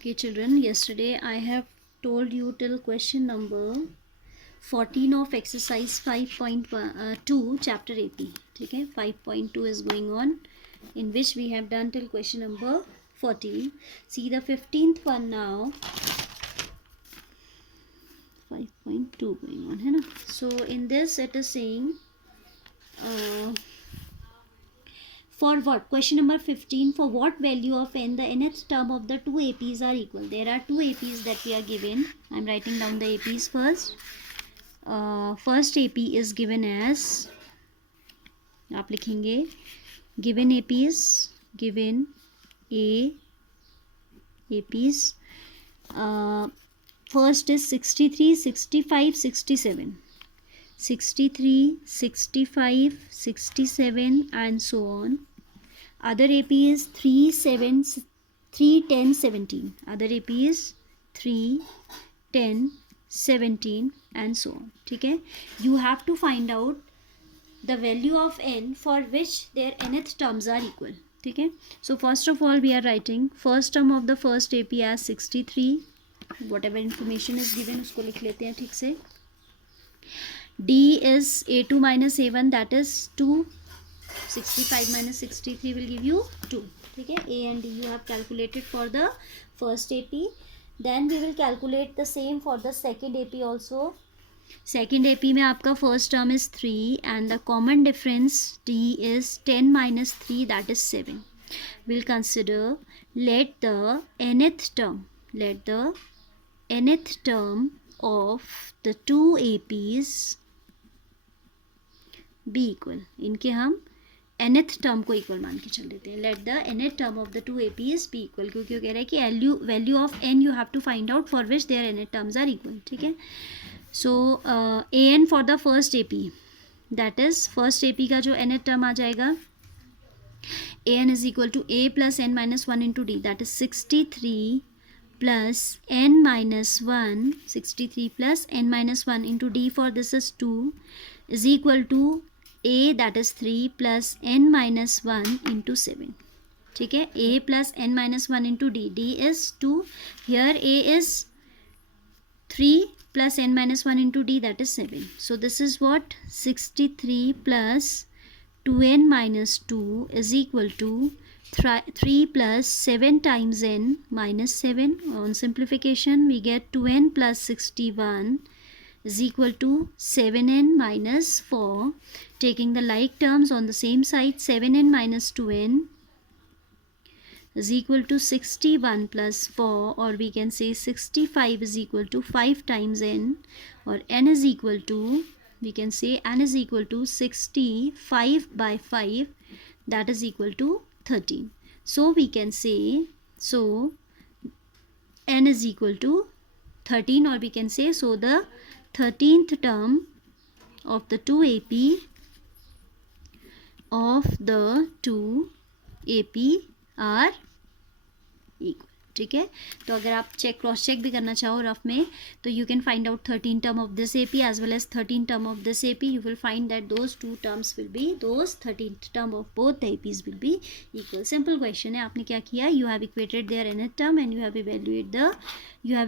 Okay children, yesterday I have told you till question number 14 of exercise 5.2 chapter AP. Okay, 5.2 is going on, in which we have done till question number 14. See the 15th one now. 5.2 going on है ना. So in this it is saying for what? Question number 15. For what value of n the nth term of the two APs are equal? There are two APs that we are given. I am writing down the APs first. First AP is given as, आप लिखेंगे given APs, given APs. First is 63, 65, 67. 63, 65, 67 and so on. Other AP is 3, 7, 3, 10, 17. Other AP is 3, 10, 17 and so on. ठीक है. You have to find out the value of n for which their nth terms are equal. ठीक है. So first of all we are writing first term of the first AP as 63. Whatever information is given उसको लिख लेते हैं ठीक से. D is A2 minus A1, that is 2. 65 minus 63 will give you 2. ठीक है. A and D you have calculated for the first AP. Then we will calculate the same for the second AP also. Second AP में आपका first term is 3 and the common difference D is 10 minus 3, that is 7. We'll consider let the nth term of the two APs be equal. इनके हम nth term को equal मान के चल देते हैं. Let the nth term of the two APs be equal, क्योंकि वो कह रहा है कि value of n you have to find out for which their nth terms are equal. ठीक है. So an for the first AP, that is first AP का जो nth term आ जाएगा, an is equal to a plus n minus 1 into d, that is 63 plus n minus 1, 63 plus n minus 1 into d, for this is 2, is equal to a, that is 3 plus n minus 1 into 7. ठीक है. a plus n minus 1 into d, d is 2, here a is 3 plus n minus 1 into d, that is 7. So this is what 63 plus 2n minus 2 is equal to 3 plus 7 times n minus 7. On simplification we get 2n plus 61 is equal to 7n minus 4. Taking the like terms on the same side, 7n minus 2n is equal to 61 plus 4, or we can say 65 is equal to 5 times n, or n is equal to, we can say n is equal to 65 by 5, that is equal to 13. So we can say, so n is equal to 13, or we can say, so the 13th term of the two AP are equal. ठीक है. तो अगर आप cross check भी करना चाहो rough में, तो you can find out 13 term of this AP as well as 13 term of this AP. You will find that those 13th term of both the APs will be equal. Simple question है. आपने क्या किया? You have equated their nth term and you have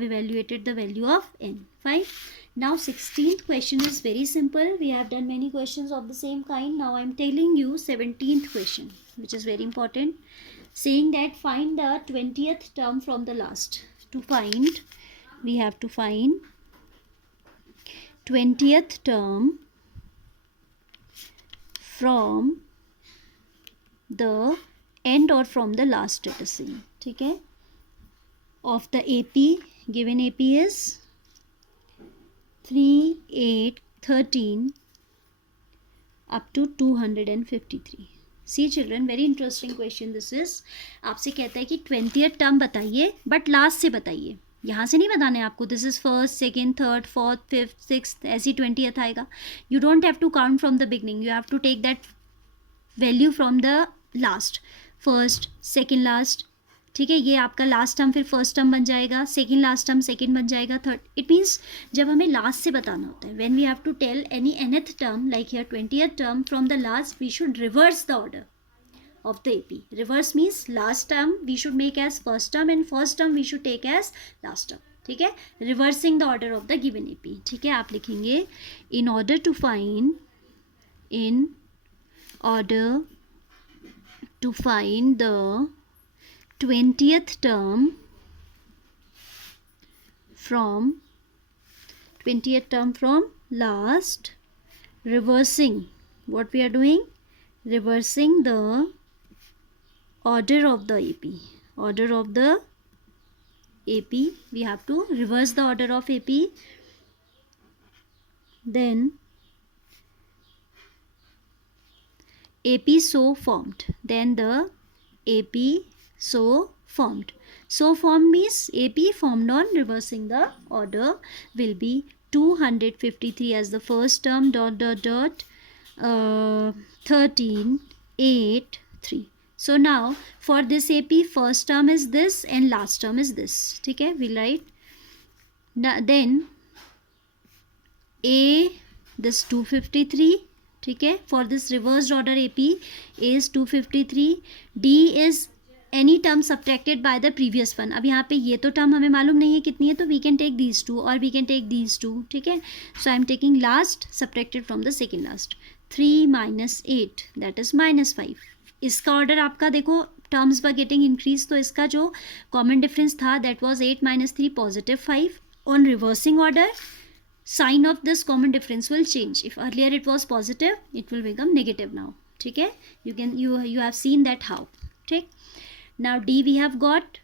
evaluated the value of n. Fine. Now 16th question is very simple. We have done many questions of the same kind. Now I am telling you 17th question, which is very important, saying that find the 20th term from the last. To find, we have to find 20th term from the end or from the last, let us see. ठीक है. Of the AP, given AP is 3, 8, 13 up to 253. See children, very interesting question this is. आपसे कहता है कि 20th term बताइए, but last से बताइए. यहाँ से नहीं बताना है आपको. This is first, second, third, fourth, fifth, sixth, ऐसी 20th आएगा. You don't have to count from the beginning. You have to take that value from the last. First, second, last. ठीक है. ये आपका लास्ट टर्म फिर first term बन जाएगा, second last term second बन जाएगा, थर्ड. इट मीन्स जब हमें लास्ट से बताना होता है, when we have to tell any nth term, like here 20th term from the last, we should reverse the order. of the AP. Reverse means last term we should make as first term and first term we should take as last term. ठीक है, reversing the order of the given AP. ठीक है, आप लिखेंगे in order to find the 20th term from last, reversing, what we are doing, reversing the order of the AP. We have to reverse the order of AP. Then AP so formed. Then the AP so formed. So formed means AP formed on reversing the order will be 253 as the first term, ... 13, 8, 3. So now for this AP, first term is this and last term is this. ठीक है, we'll write. Then A, this 253. ठीक है, for this reversed order AP, A is 253. D is any term subtracted by the previous one. अब यहाँ पे ये तो term हमें मालूम नहीं है कितनी है, तो we can take these two or we can take these two. ठीक है, so I am taking last subtracted from the second last. 3 minus 8, that is minus 5. इसका ऑर्डर आपका देखो टर्म्स वर गेटिंग इंक्रीज, तो इसका जो कॉमन डिफरेंस था that was 8 minus 3 positive 5. On reversing order sign of this common difference will change. If earlier it was positive, it will become negative now. ठीक है, you have seen that how. ठीक, now D we have got.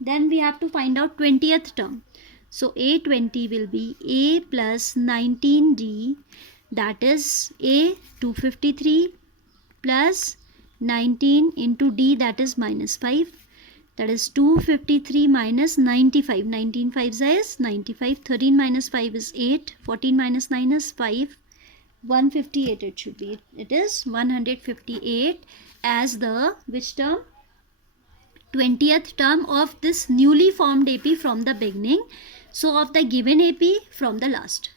Then we have to find out 20th term. So A20 will be A plus 19D, that is A 253 plus 19 into D, that is minus 5. That is 253 minus 95. 19 5s is 95. 13 minus 5 is 8. 14 minus 9 is 5. 158 it should be. It is 158 as the which term? 20th term of this newly formed AP from the beginning. So of the given AP from the last.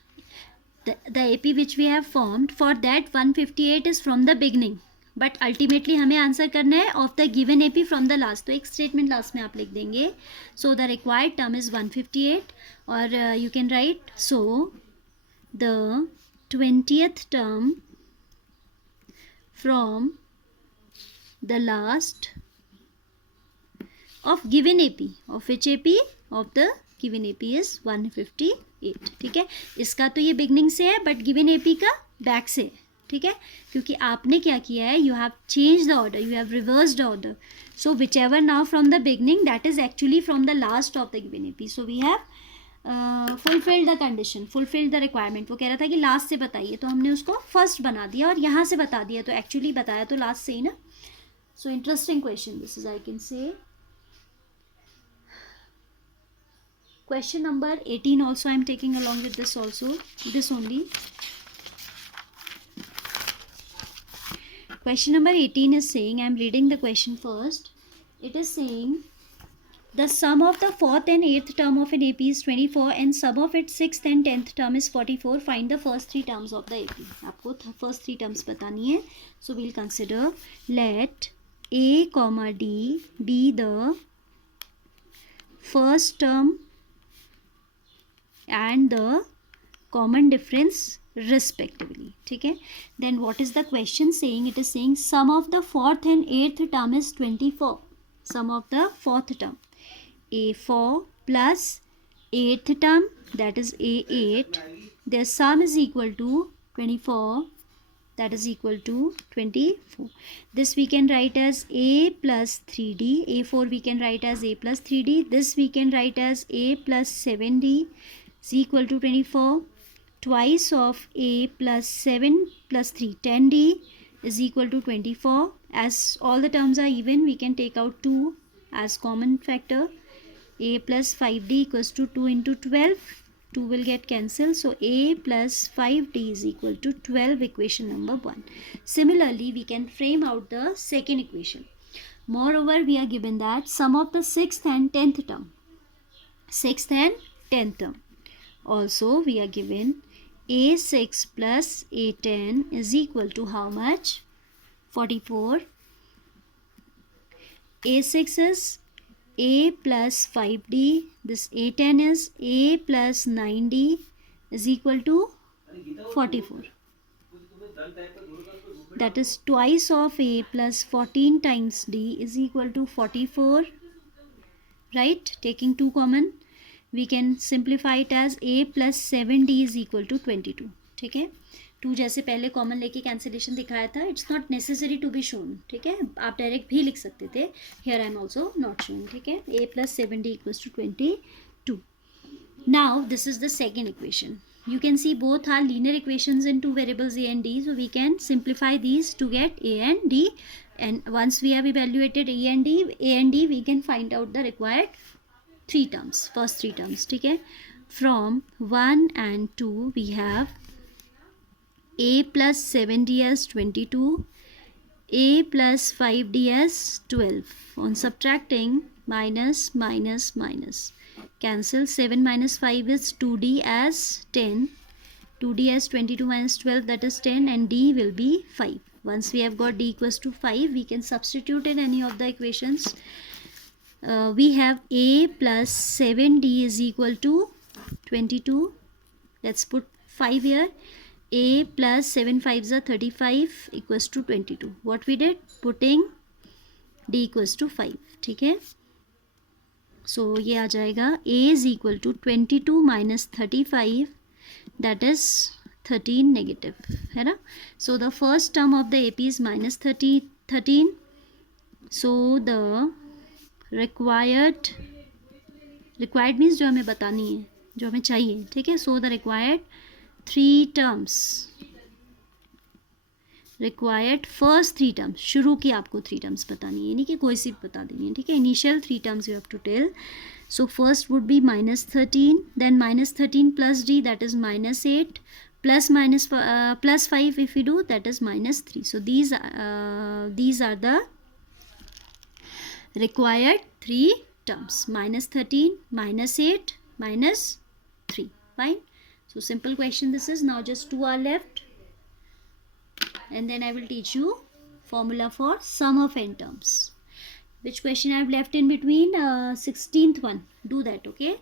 The AP which we have formed, for that 158 is from the beginning. But ultimately हमें answer करना है of the given AP from the last. तो एक statement last में आप लिख देंगे. So the required term is 158 और you can right so the 20th term from the last of given AP, of which AP, of the given AP is 158. ठीक है, इसका तो ये बिगनिंग से है बट गिवन AP का बैक से है. ठीक है, क्योंकि आपने क्या किया है, you have change the order, you have reversed order. So whichever now from the beginning that is actually from the last of the given AP. So we have fulfilled the condition, fulfilled the requirement. वो कह रहा था कि last से बताइए, तो हमने उसको फर्स्ट बना दिया और यहाँ से बता दिया, तो एक्चुअली बताया तो लास्ट से ही ना. So interesting question this is, I can say. Question number 18 also I am taking along with this also, this only. Question number 18 is saying, I am reading the question first. It is saying the sum of the 4th and 8th term of an AP is 24 and sum of its 6th and 10th term is 44. Find the first 3 terms of the AP. आपको first 3 terms बतानी है. So we'll consider, let A comma D be the first term and the common difference respectively. ठीक है, then what is the question saying? It is saying sum of the 4th and 8th term is 24. Sum of the 4th term, A4 plus 8th term, that is A8, their sum is equal to 24, that is equal to 24. This we can write as A plus 3D. A4 we can write as A plus 3D. This we can write as A plus 7D is equal to 24. Twice of A plus 7 plus 3, 10D is equal to 24. As all the terms are even, we can take out 2 as common factor. A plus 5D equals to 2 into 12. 2 will get cancelled. So A plus 5D is equal to 12, equation number 1. Similarly, we can frame out the second equation. Moreover, we are given that sum of the 6th and 10th term. 6th and 10th term. Also, we are given A6 plus A10 is equal to how much? 44. A6 is A plus 5D. This A10 is A plus 9D is equal to 44. That is twice of A plus 14 times D is equal to 44. Right? Taking 2 common, we can simplify it as A plus 7D is equal to 22. ठीक है, 2 जैसे पहले common लेके cancellation दिखाया था, it's not necessary to be shown. ठीक है, आप डायरेक्ट भी लिख सकते थे. Here I am also not showing. ठीक है, A plus 7D equals to 22. Now this is the second equation. You can see both are linear equations in two variables A and D, so we can simplify these to get A and D. And once we have evaluated A and D, we can find out the required 3 terms, first 3 terms. ठीक है, from 1 and 2 we have A plus 7D as 22, A plus 5D as 12. On subtracting, minus minus minus, cancel. 7 minus 5 is 2D as 10, 2D as 22 minus 12, that is 10, and D will be 5. Once we have got D equals to 5, we can substitute in any of the equations. We have A plus 7D is equal to 22. Let's put 5 here. A plus 7 5s are 35 equals to 22. What we did? Putting D equals to 5. ठीक है, so ये आ जाएगा A is equal to 22 minus 35, that is 13 negative, है ना. So the first term of the AP is minus 13. So the required means जो हमें बतानी है, जो हमें चाहिए. ठीक है, so the required 3 terms, required first 3 terms, शुरू की आपको 3 terms बतानी है, यानी कि कोई सी बता देनी है. ठीक है, initial 3 terms you have to tell. So first would be minus 13, then minus 13 plus D, that is minus 8, plus 5 if we do, that is minus 3. So these are the required 3 terms, minus 13, minus 8, minus 3. Fine. So simple question this is. Now just 2 are left, and then I will teach you formula for sum of n terms. Which question I have left in between? 16th one. Do that, okay?